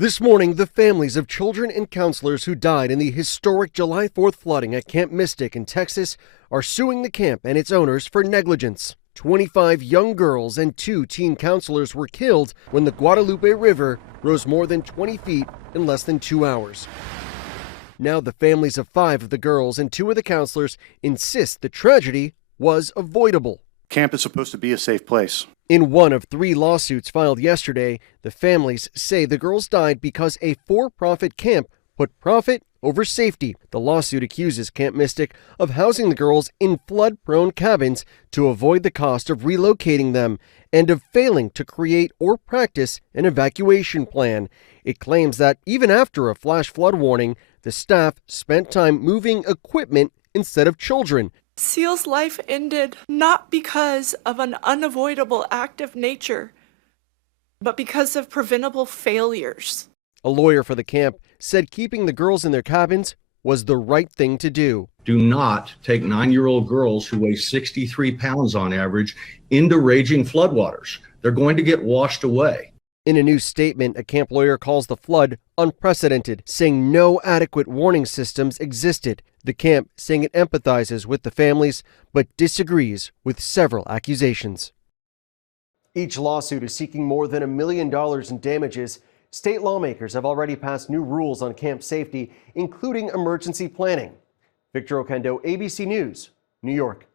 This morning, the families of children and counselors who died in the historic July 4th flooding at Camp Mystic in Texas are suing the camp and its owners for negligence. 25 young girls and 2 teen counselors were killed when the Guadalupe River rose more than 20 feet in less than 2 hours. Now the families of 5 of the girls and 2 of the counselors insist the tragedy was avoidable. Camp is supposed to be a safe place. In one of 3 lawsuits filed yesterday, the families say the girls died because a for-profit camp put profit over safety. The lawsuit accuses Camp Mystic of housing the girls in flood-prone cabins to avoid the cost of relocating them and of failing to create or practice an evacuation plan. It claims that even after a flash flood warning, the staff spent time moving equipment instead of children. Seal's life ended not because of an unavoidable act of nature, but because of preventable failures. A lawyer for the camp said keeping the girls in their cabins was the right thing to do. Do not take 9-year-old girls who weigh 63 pounds on average into raging floodwaters. They're going to get washed away. In a new statement, a camp lawyer calls the flood unprecedented, saying no adequate warning systems existed. The camp saying it empathizes with the families, but disagrees with several accusations. Each lawsuit is seeking more than $1 million in damages. State lawmakers have already passed new rules on camp safety, including emergency planning. Victor Okendo, ABC News, New York.